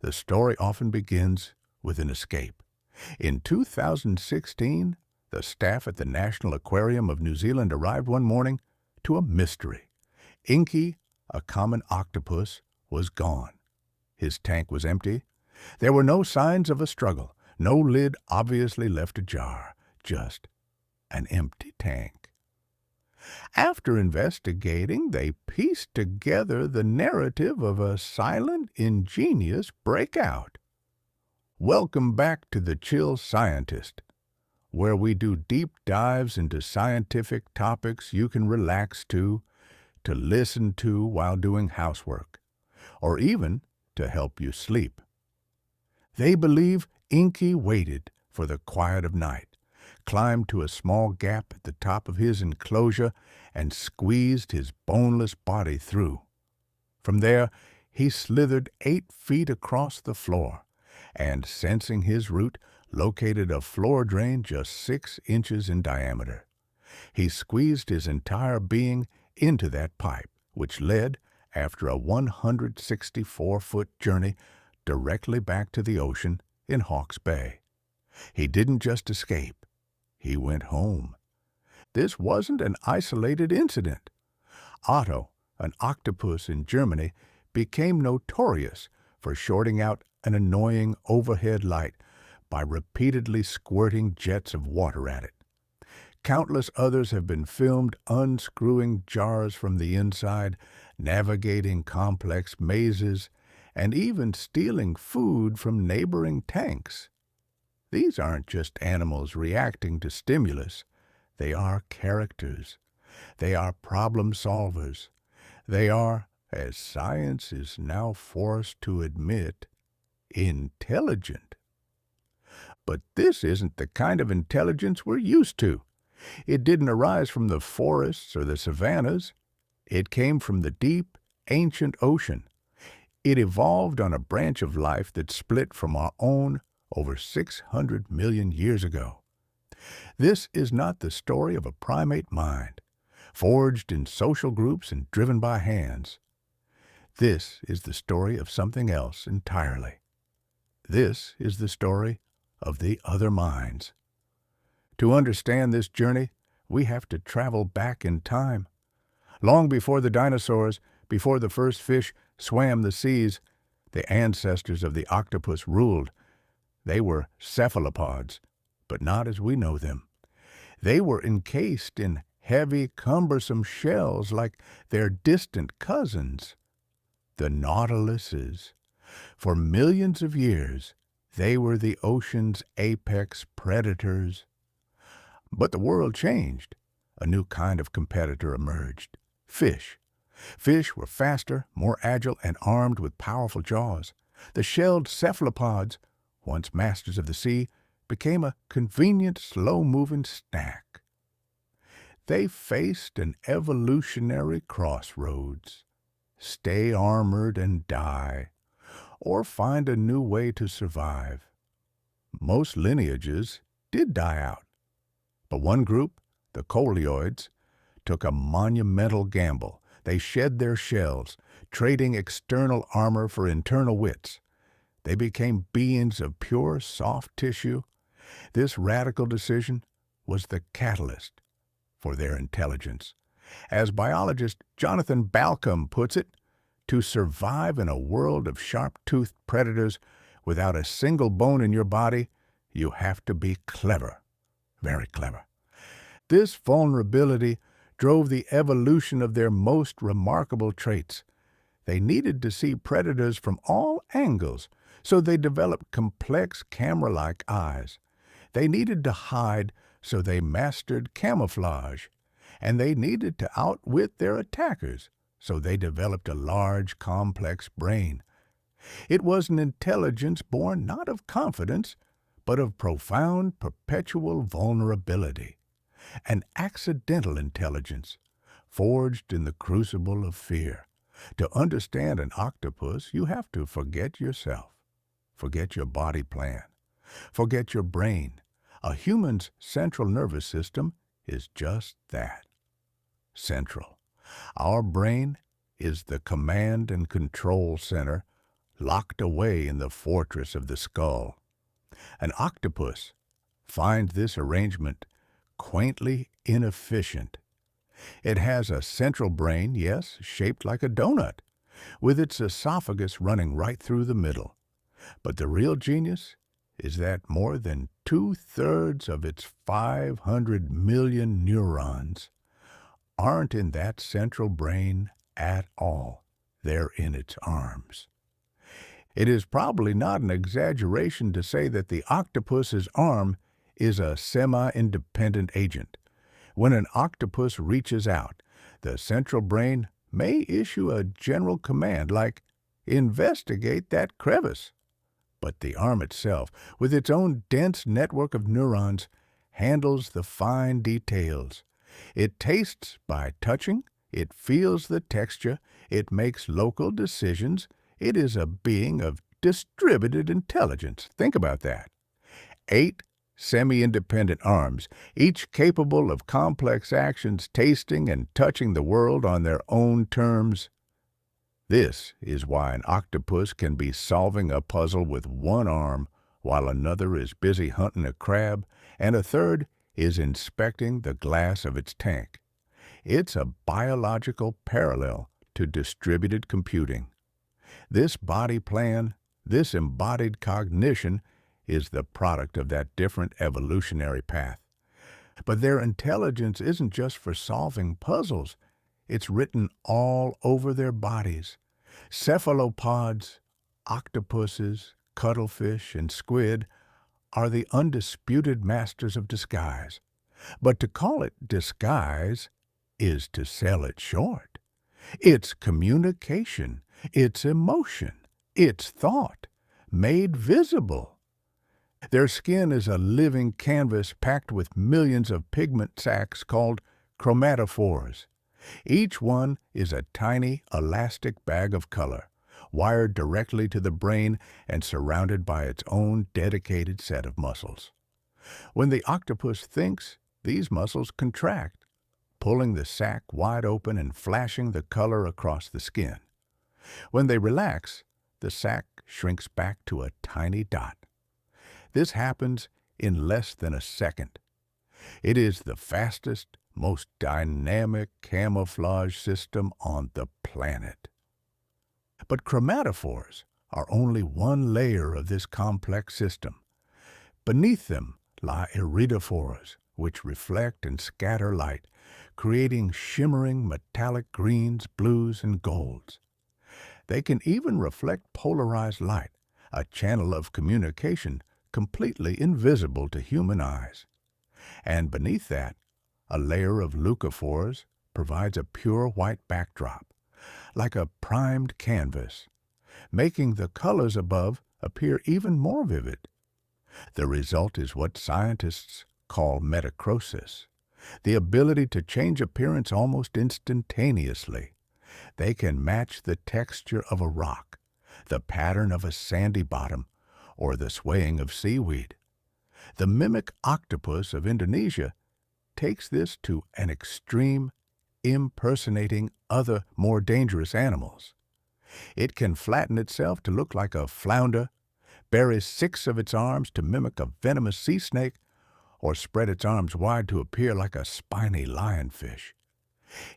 the story often begins with an escape. In 2016, the staff at the National Aquarium of New Zealand arrived one morning to a mystery. Inky, a common octopus, was gone. His tank was empty. There were no signs of a struggle, no lid obviously left ajar, just an empty tank. After investigating, they pieced together the narrative of a silent, ingenious breakout. Welcome back to The Chill Scientist, where we do deep dives into scientific topics you can relax to listen to while doing housework, or even to help you sleep. They believe Inky waited for the quiet of night, climbed to a small gap at the top of his enclosure, and squeezed his boneless body through. From there, he slithered 8 feet across the floor, and, sensing his route, located a floor drain just 6 inches in diameter. He squeezed his entire being into that pipe, which led, after a 164-foot journey, directly back to the ocean in Hawke's Bay. He didn't just escape. He went home. This wasn't an isolated incident. Otto, an octopus in Germany, became notorious for shorting out an annoying overhead light by repeatedly squirting jets of water at it. Countless others have been filmed unscrewing jars from the inside, navigating complex mazes, and even stealing food from neighboring tanks. These aren't just animals reacting to stimulus. They are characters. They are problem solvers. They are, as science is now forced to admit, intelligent. But this isn't the kind of intelligence we're used to. It didn't arise from the forests or the savannas. It came from the deep, ancient ocean. It evolved on a branch of life that split from our own over 600 million years ago. This is not the story of a primate mind, forged in social groups and driven by hands. This is the story of something else entirely. This is the story of the other minds. To understand this journey, we have to travel back in time. Long before the dinosaurs, before the first fish swam the seas, the ancestors of the octopus ruled. They were cephalopods, but not as we know them. They were encased in heavy, cumbersome shells like their distant cousins, the nautiluses. For millions of years, they were the ocean's apex predators. But the world changed. A new kind of competitor emerged. Fish. Fish were faster, more agile, and armed with powerful jaws. The shelled cephalopods, once masters of the sea, became a convenient, slow-moving snack. They faced an evolutionary crossroads. Stay armored and die, or find a new way to survive. Most lineages did die out. But one group, the coleoids, took a monumental gamble. They shed their shells, trading external armor for internal wits. They became beings of pure, soft tissue. This radical decision was the catalyst for their intelligence. As biologist Jonathan Balcom puts it, to survive in a world of sharp-toothed predators without a single bone in your body, you have to be clever. Very clever. This vulnerability drove the evolution of their most remarkable traits. They needed to see predators from all angles, so they developed complex camera-like eyes. They needed to hide, so they mastered camouflage. And they needed to outwit their attackers, so they developed a large, complex brain. It was an intelligence born not of confidence, but of profound, perpetual vulnerability. An accidental intelligence, forged in the crucible of fear. To understand an octopus, you have to forget yourself, forget your body plan, forget your brain. A human's central nervous system is just that, central. Our brain is the command and control center, locked away in the fortress of the skull. An octopus finds this arrangement quaintly inefficient. It has a central brain, yes, shaped like a donut, with its esophagus running right through the middle. But the real genius is that more than two-thirds of its 500 million neurons aren't in that central brain at all. They're in its arms. It is probably not an exaggeration to say that the octopus's arm is a semi-independent agent. When an octopus reaches out, the central brain may issue a general command like, "Investigate that crevice." But the arm itself, with its own dense network of neurons, handles the fine details. It tastes by touching, it feels the texture, it makes local decisions. It is a being of distributed intelligence. Think about that. 8 semi-independent arms, each capable of complex actions, tasting and touching the world on their own terms. This is why an octopus can be solving a puzzle with one arm while another is busy hunting a crab and a third is inspecting the glass of its tank. It's a biological parallel to distributed computing. This body plan, this embodied cognition, is the product of that different evolutionary path. But their intelligence isn't just for solving puzzles. It's written all over their bodies. Cephalopods, octopuses, cuttlefish, and squid are the undisputed masters of disguise. But to call it disguise is to sell it short. It's communication, it's emotion, it's thought, made visible. Their skin is a living canvas packed with millions of pigment sacs called chromatophores. Each one is a tiny, elastic bag of color, wired directly to the brain and surrounded by its own dedicated set of muscles. When the octopus thinks, these muscles contract, pulling the sac wide open and flashing the color across the skin. When they relax, the sac shrinks back to a tiny dot. This happens in less than a second. It is the fastest, most dynamic camouflage system on the planet. But chromatophores are only one layer of this complex system. Beneath them lie iridophores, which reflect and scatter light, creating shimmering metallic greens, blues, and golds. They can even reflect polarized light, a channel of communication completely invisible to human eyes. And beneath that, a layer of leucophores provides a pure white backdrop, like a primed canvas, making the colors above appear even more vivid. The result is what scientists call metachrosis, the ability to change appearance almost instantaneously. They can match the texture of a rock, the pattern of a sandy bottom, or the swaying of seaweed. The mimic octopus of Indonesia takes this to an extreme, impersonating other, more dangerous animals. It can flatten itself to look like a flounder, bury 6 of its arms to mimic a venomous sea snake, or spread its arms wide to appear like a spiny lionfish.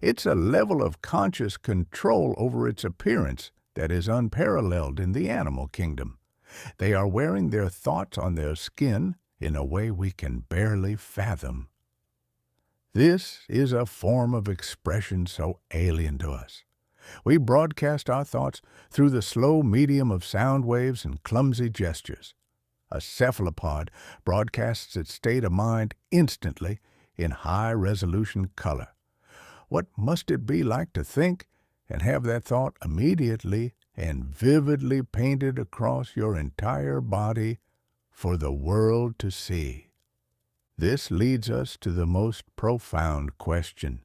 It's a level of conscious control over its appearance that is unparalleled in the animal kingdom. They are wearing their thoughts on their skin in a way we can barely fathom. This is a form of expression so alien to us. We broadcast our thoughts through the slow medium of sound waves and clumsy gestures. A cephalopod broadcasts its state of mind instantly in high-resolution color. What must it be like to think and have that thought immediately and vividly painted across your entire body for the world to see? This leads us to the most profound question,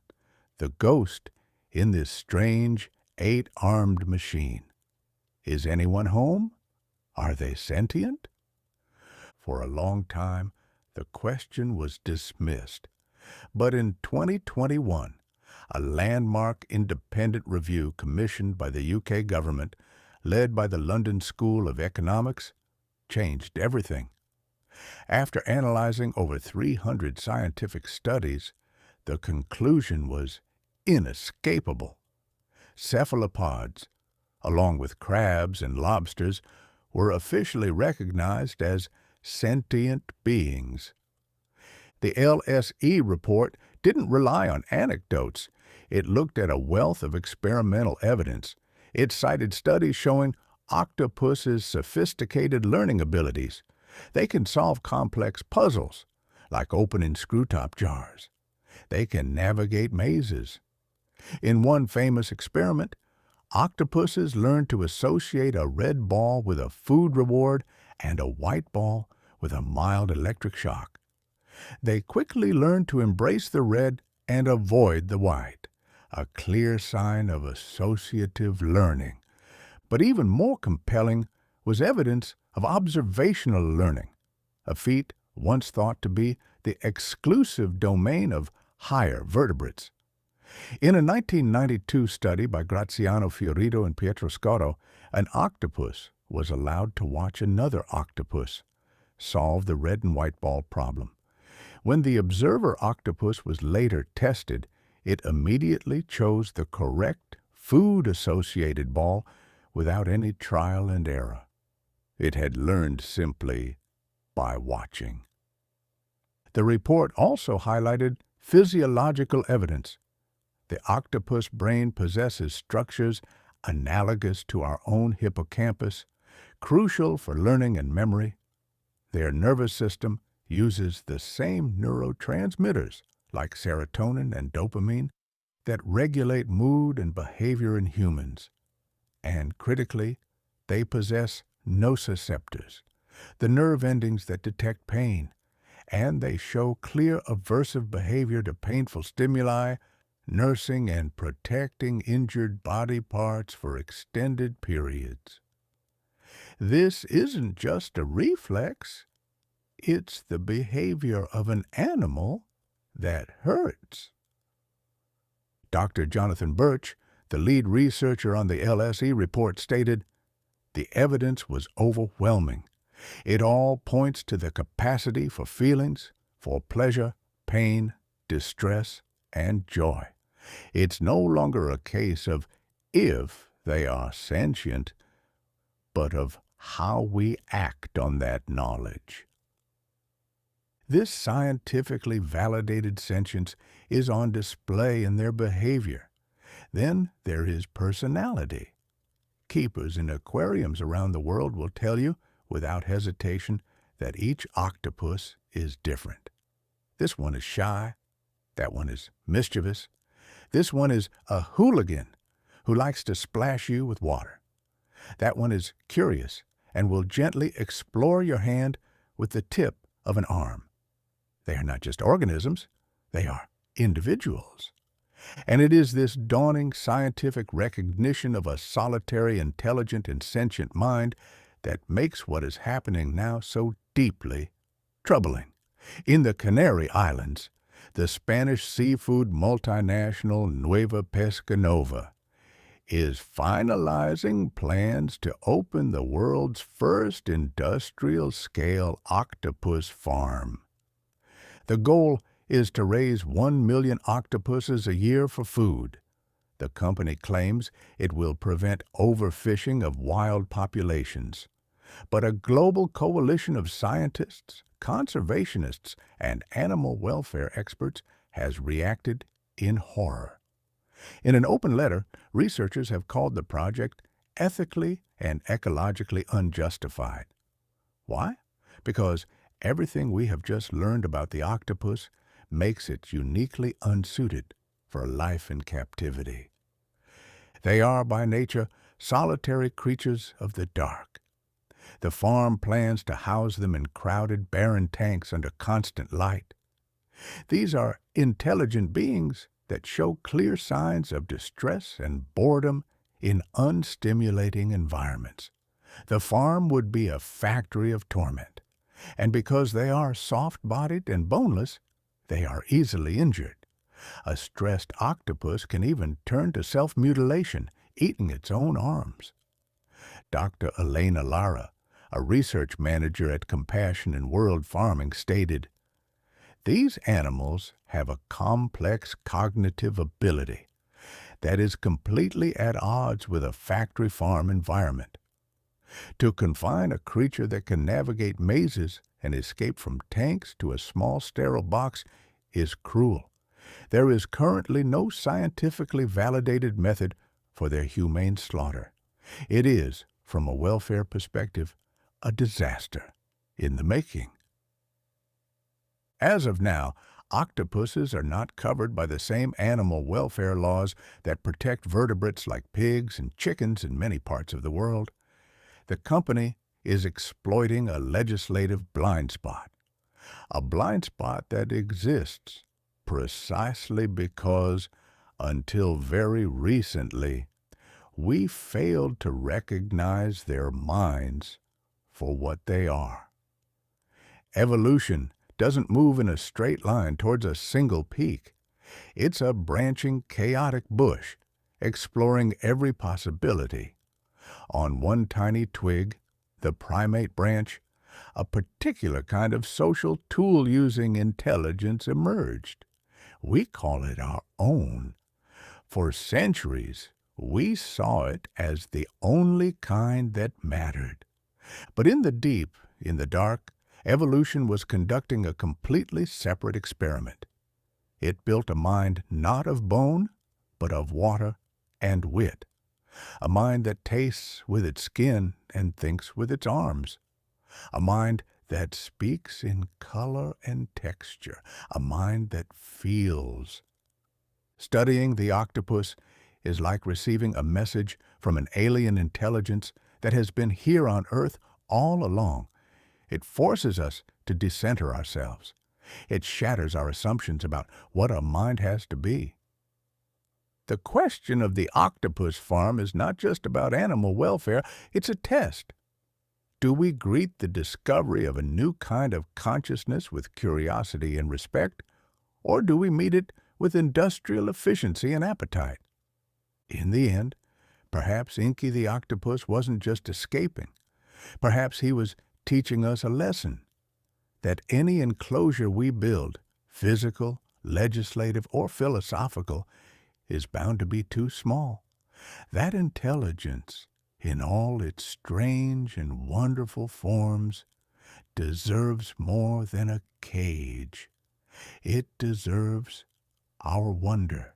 the ghost in this strange 8-armed machine. Is anyone home? Are they sentient? For a long time, the question was dismissed. But in 2021, a landmark independent review commissioned by the UK government led by the London School of Economics, changed everything. After analyzing over 300 scientific studies, the conclusion was inescapable. Cephalopods, along with crabs and lobsters, were officially recognized as sentient beings. The LSE report didn't rely on anecdotes. It looked at a wealth of experimental evidence. It cited studies showing octopus's sophisticated learning abilities. They can solve complex puzzles, like opening screw-top jars. They can navigate mazes. In one famous experiment, octopuses learned to associate a red ball with a food reward and a white ball with a mild electric shock. They quickly learned to embrace the red and avoid the white, a clear sign of associative learning. But even more compelling was evidence of observational learning, a feat once thought to be the exclusive domain of higher vertebrates. In a 1992 study by Graziano Fiorito and Pietro Scotto, an octopus was allowed to watch another octopus solve the red and white ball problem. When the observer octopus was later tested, it immediately chose the correct food-associated ball without any trial and error. It had learned simply by watching. The report also highlighted physiological evidence. The octopus brain possesses structures analogous to our own hippocampus, crucial for learning and memory. Their nervous system uses the same neurotransmitters, like serotonin and dopamine, that regulate mood and behavior in humans. And critically, they possess nociceptors, the nerve endings that detect pain, and they show clear aversive behavior to painful stimuli, nursing and protecting injured body parts for extended periods. This isn't just a reflex, it's the behavior of an animal that hurts. Dr. Jonathan Birch, the lead researcher on the LSE report, stated, "The evidence was overwhelming. It all points to the capacity for feelings, for pleasure, pain, distress, and joy. It's no longer a case of if they are sentient, but of how we act on that knowledge." This scientifically validated sentience is on display in their behavior. Then there is personality. Keepers in aquariums around the world will tell you, without hesitation, that each octopus is different. This one is shy. That one is mischievous. This one is a hooligan who likes to splash you with water. That one is curious and will gently explore your hand with the tip of an arm. They are not just organisms, they are individuals. And it is this dawning scientific recognition of a solitary, intelligent, and sentient mind that makes what is happening now so deeply troubling. In the Canary Islands, the Spanish seafood multinational Nueva Pesca Nova is finalizing plans to open the world's first industrial-scale octopus farm. The goal is to raise 1 million octopuses a year for food. The company claims it will prevent overfishing of wild populations. But a global coalition of scientists, conservationists, and animal welfare experts has reacted in horror. In an open letter, researchers have called the project ethically and ecologically unjustified. Why? Because everything we have just learned about the octopus makes it uniquely unsuited for life in captivity. They are by nature solitary creatures of the dark. The farm plans to house them in crowded, barren tanks under constant light. These are intelligent beings that show clear signs of distress and boredom in unstimulating environments. The farm would be a factory of torment. And because they are soft-bodied and boneless, they are easily injured. A stressed octopus can even turn to self-mutilation, eating its own arms. Dr. Elena Lara, a research manager at Compassion in World Farming, stated, "These animals have a complex cognitive ability that is completely at odds with a factory farm environment. To confine a creature that can navigate mazes and escape from tanks to a small sterile box is cruel. There is currently no scientifically validated method for their humane slaughter. It is, from a welfare perspective, a disaster in the making." As of now, octopuses are not covered by the same animal welfare laws that protect vertebrates like pigs and chickens in many parts of the world. The company is exploiting a legislative blind spot, a blind spot that exists precisely because, until very recently, we failed to recognize their minds for what they are. Evolution doesn't move in a straight line towards a single peak. It's a branching, chaotic bush, exploring every possibility. On one tiny twig, the primate branch, a particular kind of social tool-using intelligence emerged. We call it our own. For centuries, we saw it as the only kind that mattered. But in the deep, in the dark, evolution was conducting a completely separate experiment. It built a mind not of bone, but of water and wit. A mind that tastes with its skin and thinks with its arms. A mind that speaks in color and texture. A mind that feels. Studying the octopus is like receiving a message from an alien intelligence that has been here on Earth all along. It forces us to decenter ourselves. It shatters our assumptions about what a mind has to be. The question of the octopus farm is not just about animal welfare, it's a test. Do we greet the discovery of a new kind of consciousness with curiosity and respect, or do we meet it with industrial efficiency and appetite? In the end, perhaps Inky the octopus wasn't just escaping. Perhaps he was teaching us a lesson, that any enclosure we build, physical, legislative, or philosophical, is bound to be too small. That intelligence, in all its strange and wonderful forms, deserves more than a cage. It deserves our wonder.